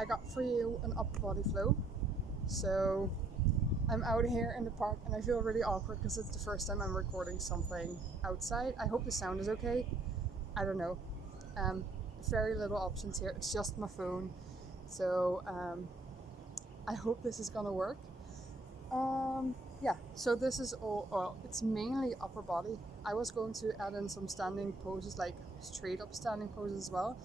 I got for you an upper body flow. So I'm out here in the park and I feel really awkward because it's the first time I'm recording something outside. I hope the sound is okay. I don't know. Um, Very little options here. It's just my phone. So I hope this is gonna work. Yeah, so this is all, well, it's mainly upper body. I was going to add in some standing poses, like straight up standing poses as well,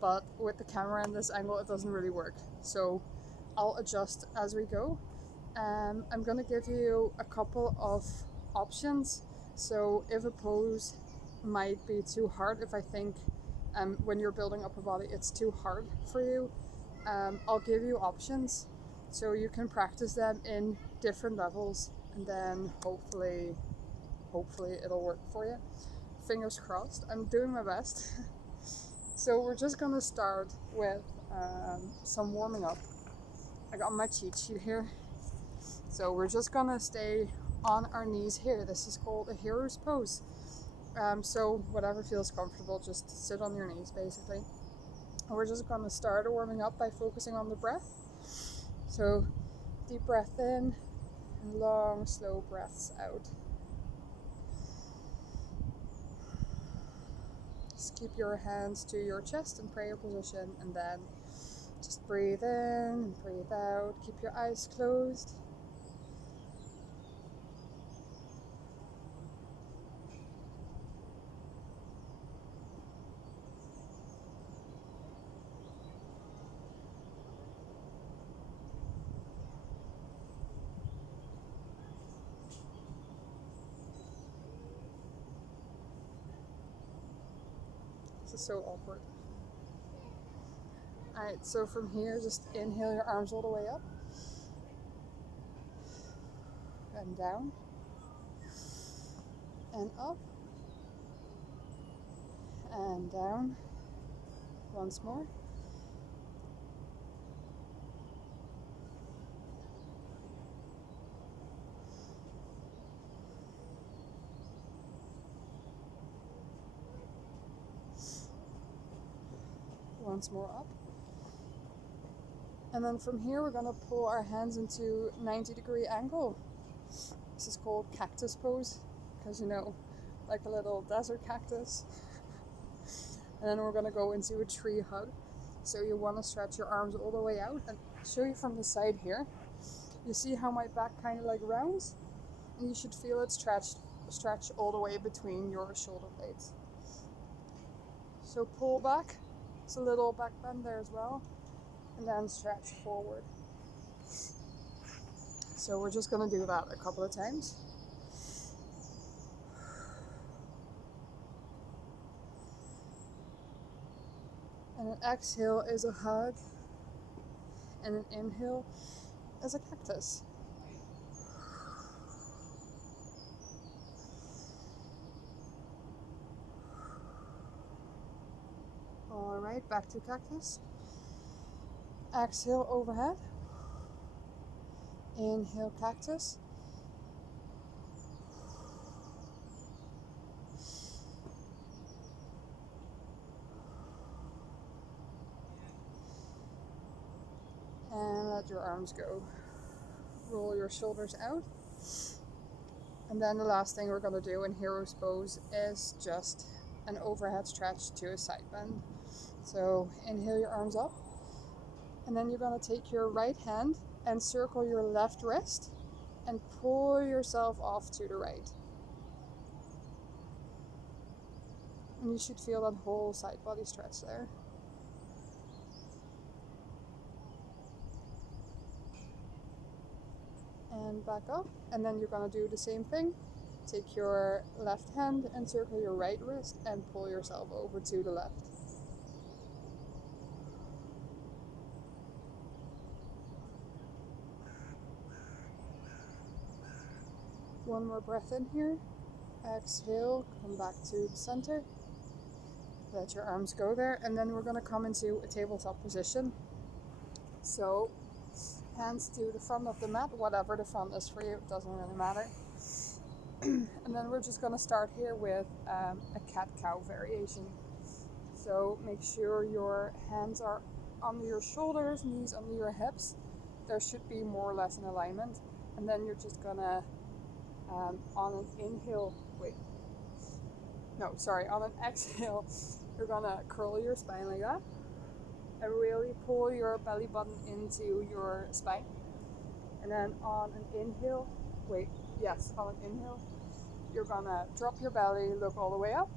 but with the camera and this angle, it doesn't really work. So I'll adjust as we go. I'm gonna give you a couple of options. So if a pose might be too hard, if I think when you're building upper body, it's too hard for you, I'll give you options so you can practice them in different levels, and then hopefully it'll work for you. Fingers crossed. I'm doing my best. So we're just gonna start with some warming up. I got my cheat sheet here. So we're just gonna stay on our knees here. This is called a hero's pose. So whatever feels comfortable, just sit on your knees basically. And we're just gonna start warming up by focusing on the breath. So deep breath in and long, slow breaths out. Just keep your hands to your chest in prayer position, and then just breathe in and breathe out. Keep your eyes closed. This is so awkward. Alright, so from here, just inhale your arms all the way up and down and up and down. Once more. Once more up. And then from here, we're going to pull our hands into 90-degree angle. This is called cactus pose, because like a little desert cactus. And then we're going to go into a tree hug. So you want to stretch your arms all the way out, and show you from the side here. You see how my back kind of like rounds? And you should feel it stretch all the way between your shoulder blades. So pull back. It's a little back bend there as well. And then stretch forward. So we're just going to do that a couple of times. And an exhale is a hug, and an inhale is a cactus. Alright, back to cactus. Exhale overhead. Inhale cactus. And let your arms go. Roll your shoulders out. And then the last thing we're going to do in hero's pose is just an overhead stretch to a side bend. So inhale your arms up, and then you're going to take your right hand and circle your left wrist and pull yourself off to the right. And you should feel that whole side body stretch there. And back up, and then you're going to do the same thing. Take your left hand and circle your right wrist and pull yourself over to the left. One more breath in here. Exhale, come back to the center. Let your arms go there, and then we're going to come into a tabletop position. So hands to the front of the mat, whatever the front is for you, it doesn't really matter. And then we're just going to start here with a cat-cow variation. So make sure your hands are under your shoulders, knees under your hips. There should be more or less an alignment. And then you're just gonna, on an inhale, on an exhale, you're gonna curl your spine like that. And really pull your belly button into your spine. And then on an inhale, you're gonna drop your belly, look all the way up.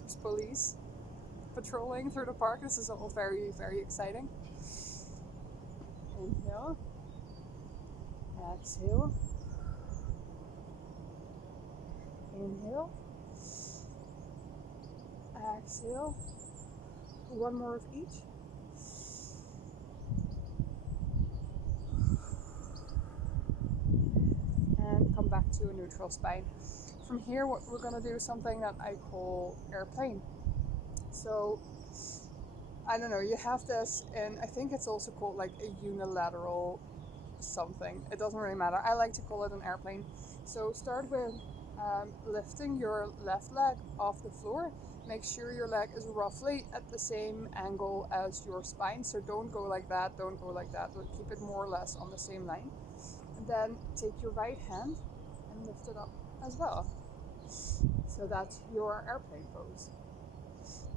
There's police patrolling through the park. This is all very, very exciting. Inhale. Exhale. Inhale. Exhale. One more of each. And come back to a neutral spine. From here, what we're going to do is something that I call airplane. So, I don't know, you have this, and I think it's also called like a unilateral something. It doesn't really matter. I like to call it an airplane. So start with lifting your left leg off the floor. Make sure your leg is roughly at the same angle as your spine. So don't go like that, don't go like that. Keep it more or less on the same line. And then take your right hand and lift it up as well. So that's your airplane pose.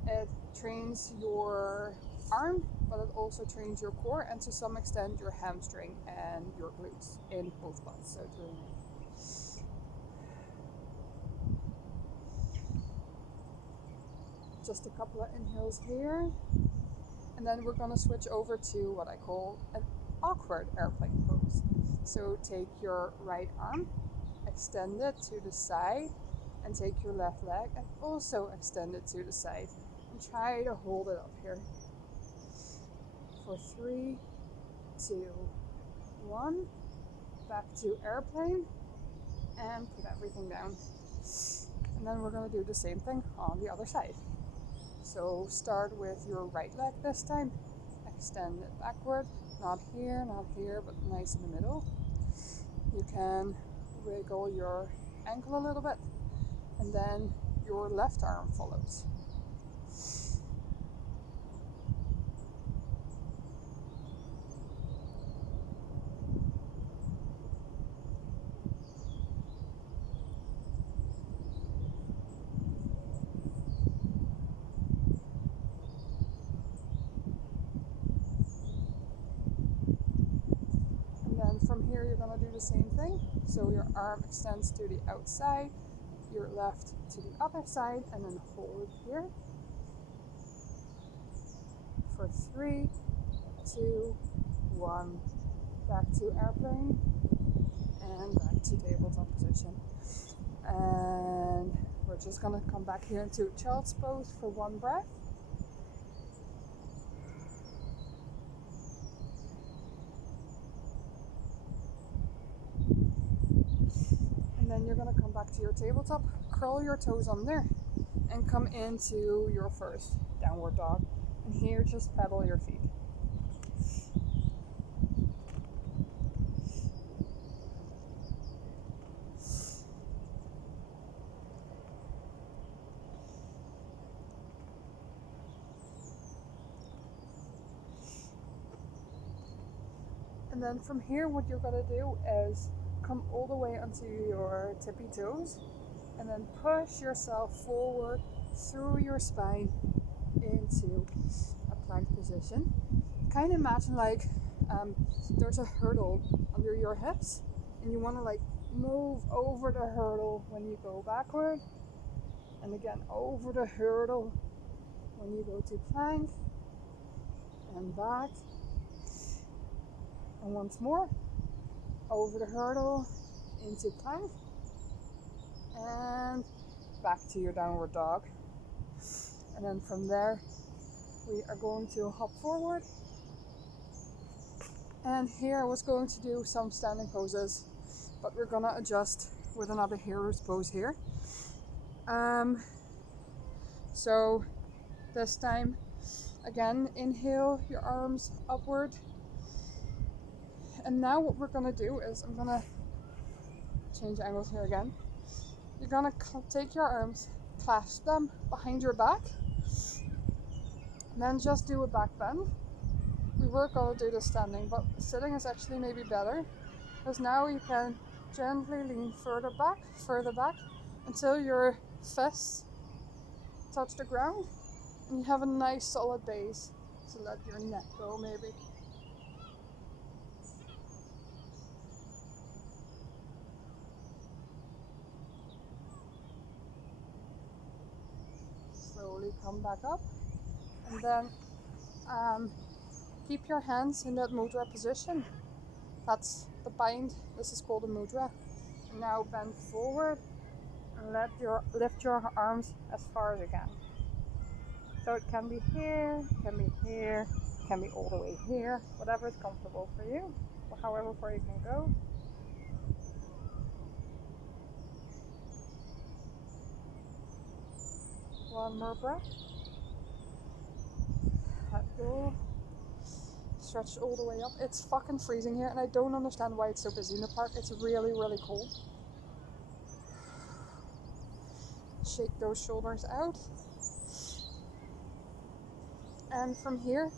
It trains your arm, but it also trains your core and to some extent your hamstring and your glutes in both butts. So it's really nice. Just a couple of inhales here. And then we're going to switch over to what I call an awkward airplane pose. So take your right arm, extend it to the side, and take your left leg and also extend it to the side. And try to hold it up here. For 3, 2, 1. Back to airplane. And put everything down. And then we're going to do the same thing on the other side. So start with your right leg this time. Extend it backward. Not here, but nice in the middle. You can wiggle your ankle a little bit. And then your left arm follows. From here you're going to do the same thing. So your arm extends to the outside, your left to the other side, and then hold here. For 3, 2, 1. Back to airplane and back to tabletop position. And we're just going to come back here into child's pose for one breath. Then you're going to come back to your tabletop, curl your toes under, and come into your first downward dog. And here, just pedal your feet. And then from here, what you're going to do is come all the way onto your tippy toes and then push yourself forward through your spine into a plank position. Kind of imagine like there's a hurdle under your hips and you want to like move over the hurdle when you go backward, and again over the hurdle when you go to plank and back, and once more over the hurdle into plank and back to your downward dog. And then from there we are going to hop forward, and here I was going to do some standing poses, but we're gonna adjust with another hero's pose here. So this time again, inhale your arms upward. And now what we're going to do is I'm going to change angles here again. You're going to take your arms, clasp them behind your back. And then just do a back bend. We were going to do this standing, but sitting is actually maybe better, because now you can gently lean further back until your fists touch the ground and you have a nice solid base. So let your neck go maybe. Slowly come back up, and then keep your hands in that mudra position. That's the bind. This is called a mudra. And now bend forward and lift your arms as far as you can. So it can be here, can be here, can be all the way here, whatever is comfortable for you, or however far you can go. One more breath. Let go. Stretch all the way up. It's fucking freezing here, and I don't understand why it's so busy in the park. It's really, really cold. Shake those shoulders out. And from here,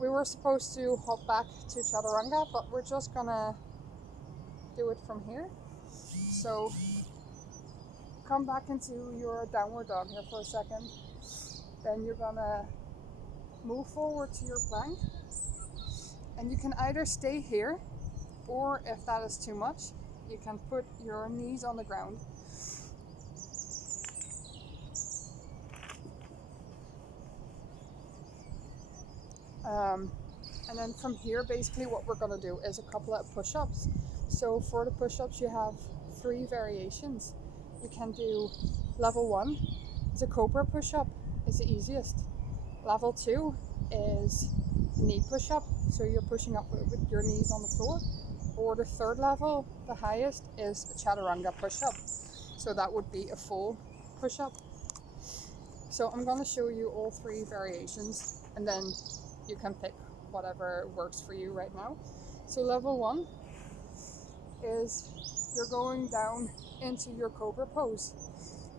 we were supposed to hop back to Chaturanga, but we're just gonna do it from here. So come back into your downward dog here for a second. Then you're gonna move forward to your plank. And you can either stay here, or if that is too much, you can put your knees on the ground. And then from here, basically what we're going to do is a couple of push-ups. So for the push-ups, you have 3 variations. You can do level 1 is a cobra push-up, is the easiest. Level 2 is a knee push-up, so you're pushing up with your knees on the floor. Or the 3rd level, the highest, is a chaturanga push-up. So that would be a full push-up. So I'm going to show you all 3 variations, and then you can pick whatever works for you right now. So level 1 is you're going down into your cobra pose.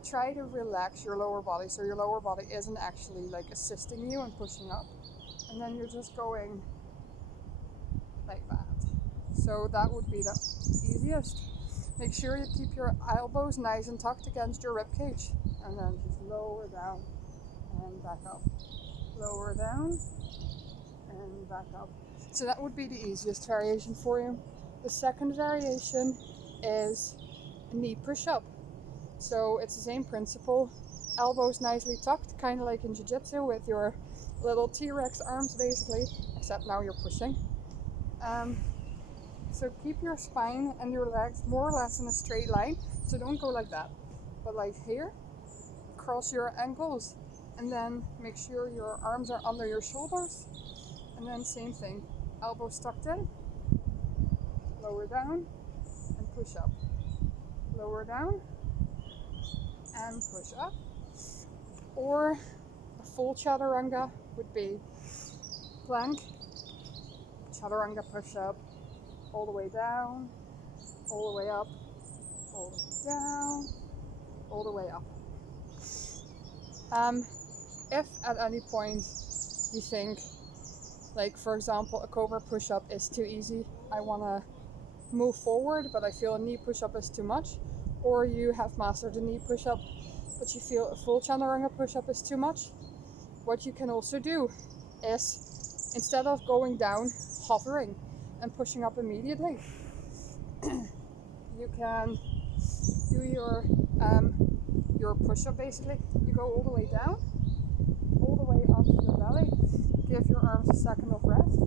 Try to relax your lower body, so your lower body isn't actually like assisting you and pushing up. And then you're just going like that. So that would be the easiest. Make sure you keep your elbows nice and tucked against your rib cage. And then just lower down and back up. Lower down and back up. So that would be the easiest variation for you. The second variation is a knee push-up. So it's the same principle. Elbows nicely tucked, kind of like in jiu-jitsu with your little T-Rex arms basically, except now you're pushing. So keep your spine and your legs more or less in a straight line. So don't go like that, but like here. Cross your ankles and then make sure your arms are under your shoulders. And then same thing, elbows tucked in, lower down and push up. Lower down and push up. Or a full chaturanga would be plank, chaturanga push up, all the way down, all the way up, all the way down, all the way up. If at any point you think, like for example, a cobra push-up is too easy, I want to move forward but I feel a knee push-up is too much, or you have mastered a knee push-up but you feel a full chaturanga push-up is too much, what you can also do is, instead of going down, hovering and pushing up immediately, you can do your push-up basically. You go all the way down, all the way onto your belly, give your arms a second of rest,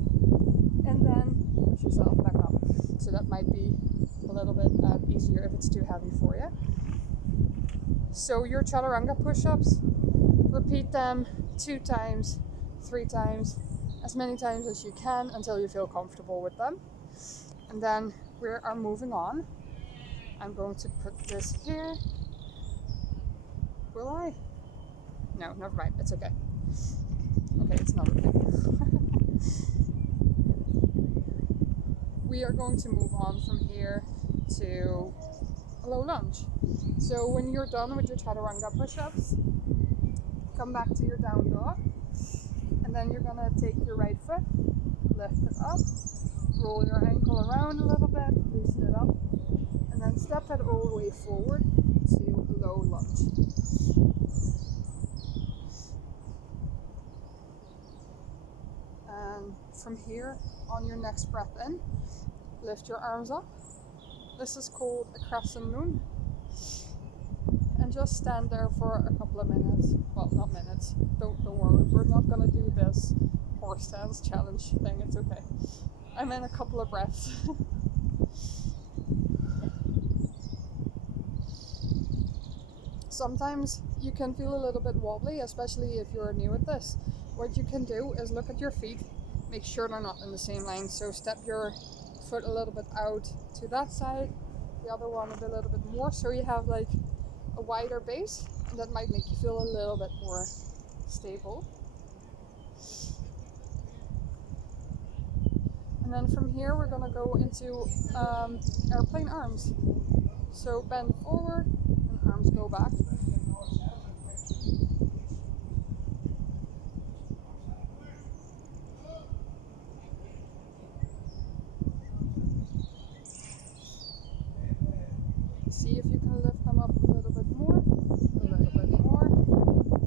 and then push yourself back up. So that might be a little bit easier if it's too heavy for you. So your chaturanga push-ups, repeat them 2 times, 3 times, as many times as you can until you feel comfortable with them. And then we are moving on. I'm going to put this here. Will I? No, never mind. It's okay. Okay, it's not okay. We are going to move on from here to a low lunge. So when you're done with your chaturanga push-ups, come back to your down dog, and then you're gonna take your right foot, lift it up, roll your ankle around a little bit, loosen it up, and then step that all the way forward to low lunge. And from here, on your next breath in, lift your arms up. This is called a crescent moon. And just stand there for a couple of minutes. Well, not minutes. Don't worry. We're not gonna do this horse stance challenge thing. It's okay. I meant a couple of breaths. Sometimes you can feel a little bit wobbly, especially if you're new at this. What you can do is look at your feet, make sure they're not in the same line. So step your foot a little bit out to that side, the other one a little bit more, so you have like a wider base, and that might make you feel a little bit more stable. And then from here we're gonna go into airplane arms. So bend forward and arms go back. See if you can lift them up a little bit more,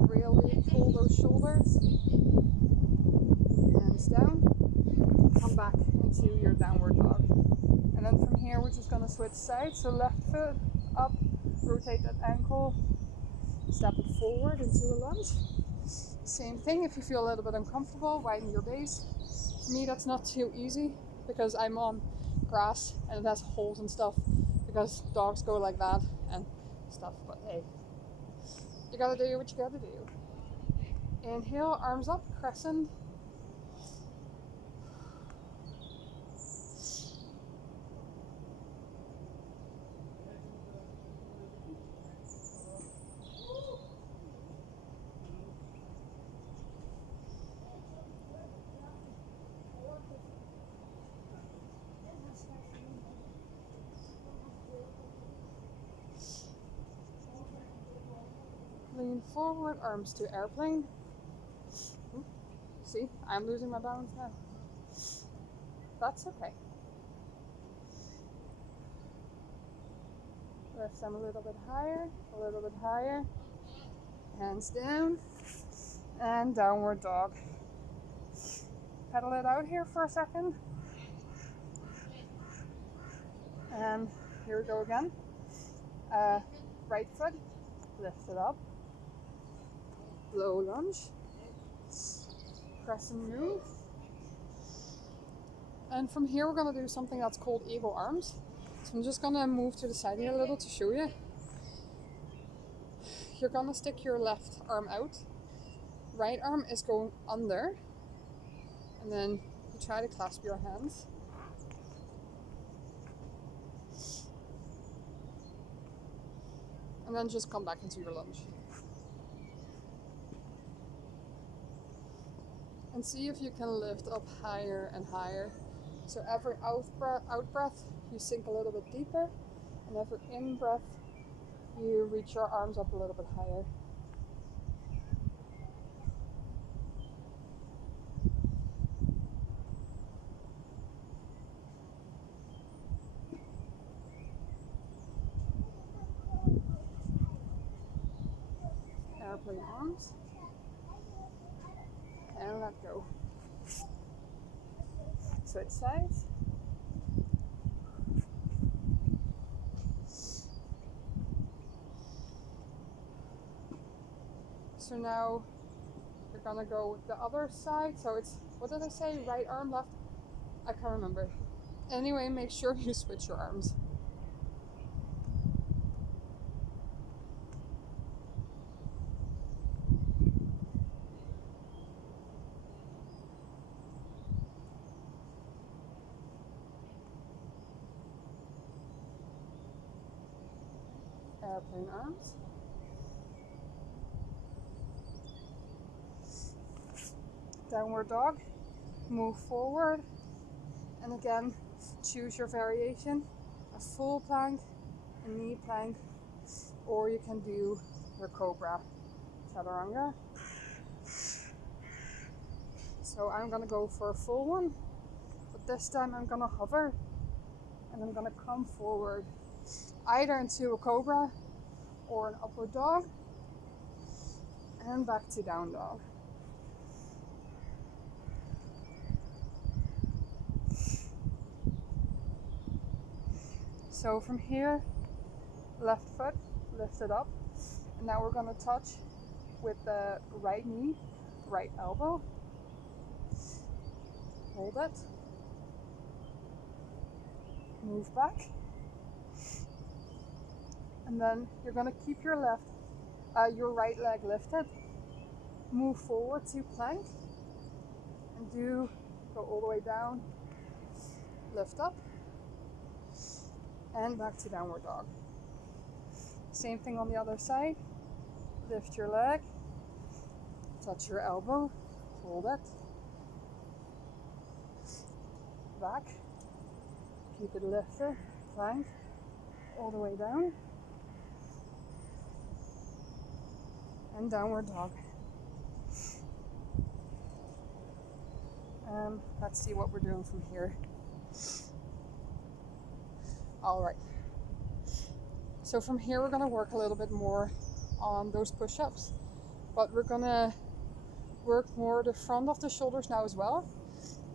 really pull those shoulders, hands down, come back into your downward dog. And then from here we're just going to switch sides, so left foot up, rotate that ankle, step it forward into a lunge. Same thing, if you feel a little bit uncomfortable, widen your base. For me that's not too easy because I'm on grass and it has holes and stuff, because dogs go like that and stuff, but hey, you gotta do what you gotta do. Inhale, arms up, crescent. Lean forward, arms to airplane. See, I'm losing my balance now. That's okay. Lift them a little bit higher. Hands down, and downward dog. Pedal it out here for a second. And here we go again. Right foot, lift it up. Low lunge, crescent move, and from here we're going to do something that's called eagle arms. So I'm just going to move to the side here a little to show you. You're going to stick your left arm out, right arm is going under, and then you try to clasp your hands. And then just come back into your lunge. And see if you can lift up higher and higher. So every out breath, you sink a little bit deeper, and every in breath, you reach your arms up a little bit higher. Airplane arms. And let go. Switch sides. So now we're gonna go with the other side. So it's, what did I say? Right arm, left? I can't remember. Anyway, make sure you switch your arms. Airplane arms. Downward dog. Move forward. And again, choose your variation. A full plank, a knee plank, or you can do your cobra chaturanga. So I'm gonna go for a full one, but this time I'm gonna hover and I'm gonna come forward either into a cobra or an upward dog and back to down dog. So from here, left foot lifted up, and now we're gonna touch with the right knee, right elbow. Hold it. Move back. And then you're gonna keep your right leg lifted. Move forward to plank, and go all the way down, lift up, and back to downward dog. Same thing on the other side. Lift your leg, touch your elbow, hold it, back, keep it lifted, plank, all the way down, and downward dog. Let's see what we're doing from here. Alright, so from here we're going to work a little bit more on those push-ups, but we're going to work more the front of the shoulders now as well.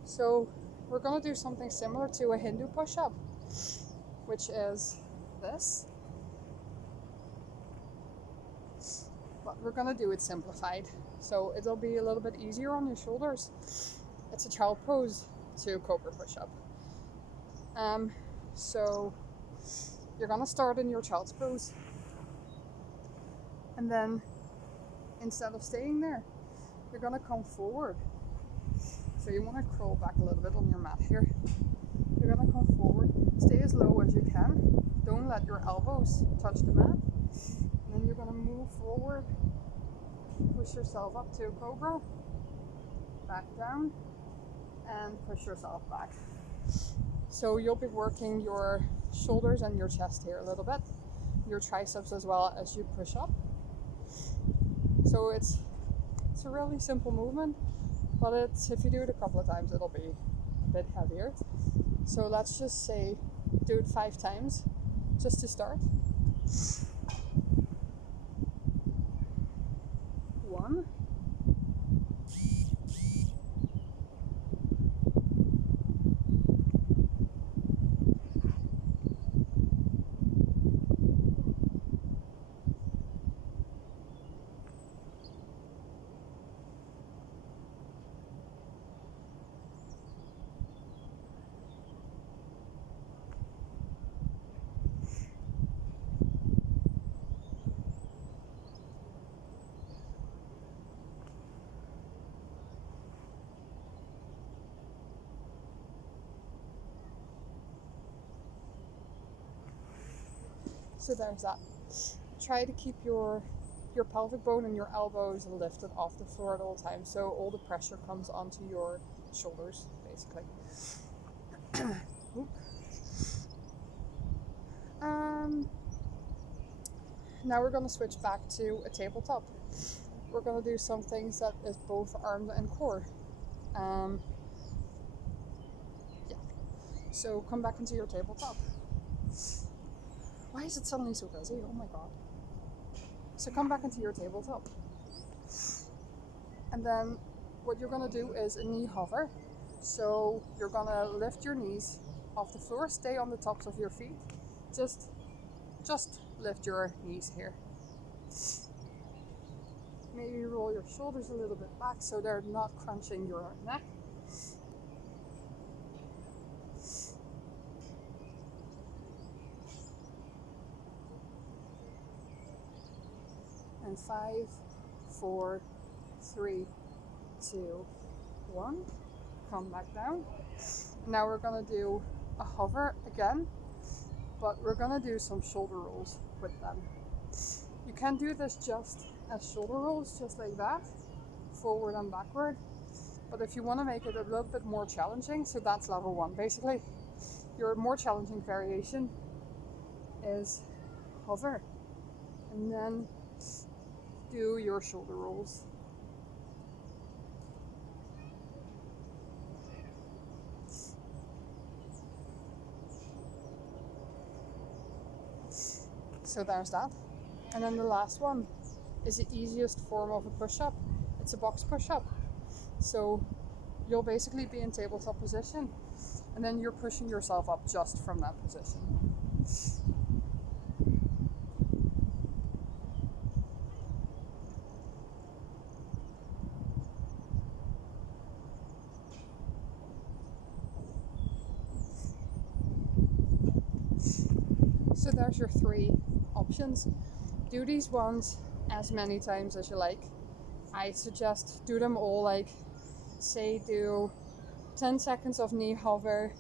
So we're going to do something similar to a Hindu push-up, which is this, but we're going to do it simplified, so it'll be a little bit easier on your shoulders. It's a child pose to cobra push-up. So you're gonna start in your child's pose, and then instead of staying there, you're gonna come forward. So you want to crawl back a little bit on your mat here. You're gonna come forward, stay as low as you can. Don't let your elbows touch the mat. And then you're gonna move forward, push yourself up to a cobra, back down, and push yourself back. So you'll be working your shoulders and your chest here a little bit, your triceps as well as you push up. So it's a really simple movement, but if you do it a couple of times, it'll be a bit heavier. So let's just say do it 5 times just to start. 1, 2. So there's that. Try to keep your pelvic bone and your elbows lifted off the floor at all times, so all the pressure comes onto your shoulders, basically. Now we're going to switch back to a tabletop. We're going to do some things that is both arm and core. So come back into your tabletop. Why is it suddenly so busy? Oh my god. So come back into your tabletop. And then what you're going to do is a knee hover. So you're going to lift your knees off the floor, stay on the tops of your feet. Just lift your knees here. Maybe roll your shoulders a little bit back so they're not crunching your neck. And 5, 4, 3, 2, 1. Come back down. Now we're going to do a hover again, but we're going to do some shoulder rolls with them. You can do this just as shoulder rolls, just like that, forward and backward. But if you want to make it a little bit more challenging, so that's level 1. Basically, your more challenging variation is hover, and then do your shoulder rolls. So there's that. And then the last one is the easiest form of a push-up. It's a box push-up. So you'll basically be in tabletop position, and then you're pushing yourself up just from that position. So there's your 3 options. Do these ones as many times as you like. I suggest do them all, like say do 10 seconds of knee hover,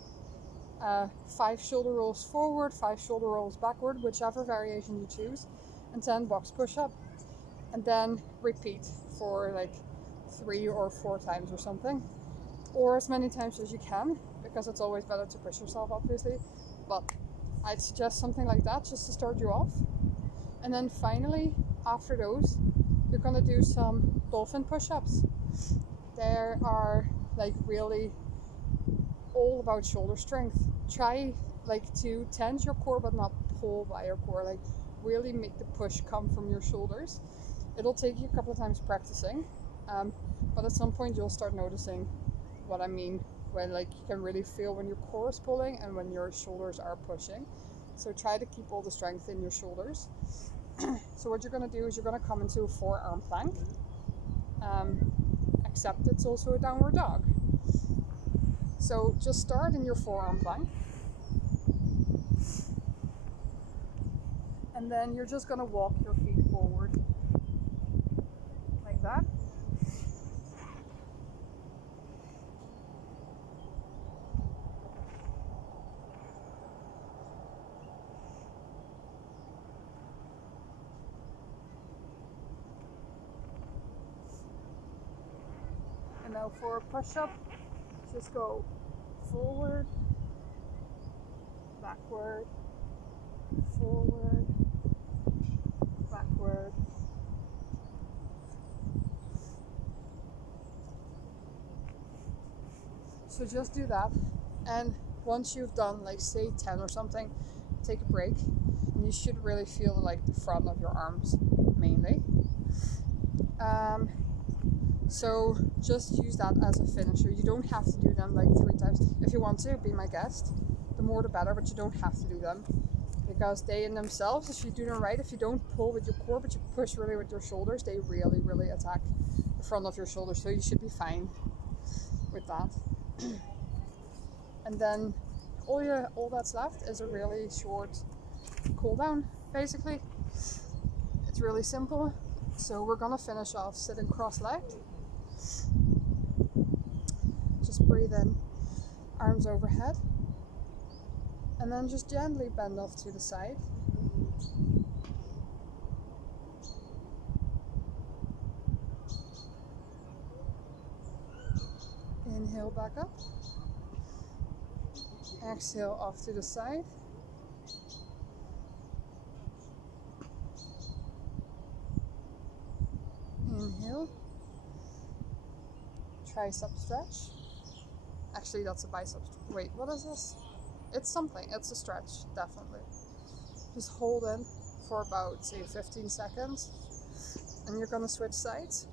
5 shoulder rolls forward, 5 shoulder rolls backward, whichever variation you choose, and 10 box push-up, and then repeat for like 3 or 4 times or something, or as many times as you can, because it's always better to push yourself, obviously, but I'd suggest something like that just to start you off. And then finally, after those, you're gonna do some dolphin push-ups. They are like really all about shoulder strength. Try like to tense your core but not pull by your core, like really make the push come from your shoulders. It'll take you a couple of times practicing, but at some point you'll start noticing what I mean, when like you can really feel when your core is pulling and when your shoulders are pushing. So try to keep all the strength in your shoulders. So what you're going to do is you're going to come into a forearm plank, except it's also a downward dog. So just start in your forearm plank, and then you're just going to walk your feet forward like that. And now for a push-up, just go forward, backward, forward, backward. So just do that, and once you've done like say 10 or something, take a break, and you should really feel like the front of your arms mainly. So just use that as a finisher. You don't have to do them like 3 times. If you want to, be my guest. The more the better, but you don't have to do them, because they in themselves, if you do them right, if you don't pull with your core but you push really with your shoulders, they really, really attack the front of your shoulders. So you should be fine with that. And then all that's left is a really short cool down, basically. It's really simple. So we're gonna finish off sitting cross-legged. Just breathe in, arms overhead, and then just gently bend off to the side. Inhale back up. Exhale off to the side. Inhale. Tricep stretch. Actually, that's a bicep. Wait, what is this? It's something. It's a stretch, definitely. Just hold in for about, say, 15 seconds. And you're gonna switch sides.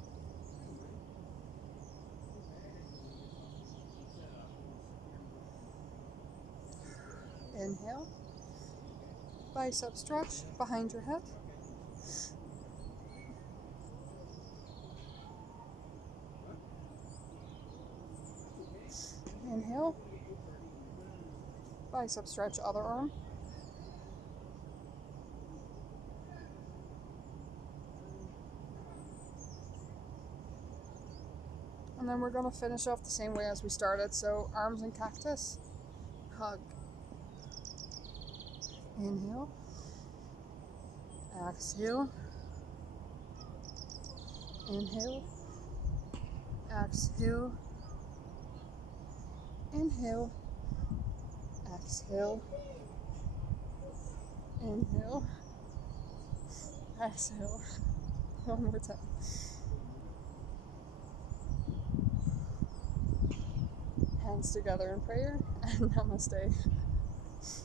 Inhale. Bicep stretch behind your head. Inhale. Bicep stretch, other arm. And then we're going to finish off the same way as we started. So arms in cactus. Hug. Inhale. Exhale. Inhale. Exhale. Inhale. Exhale. Inhale. Exhale. One more time. Hands together in prayer, and namaste.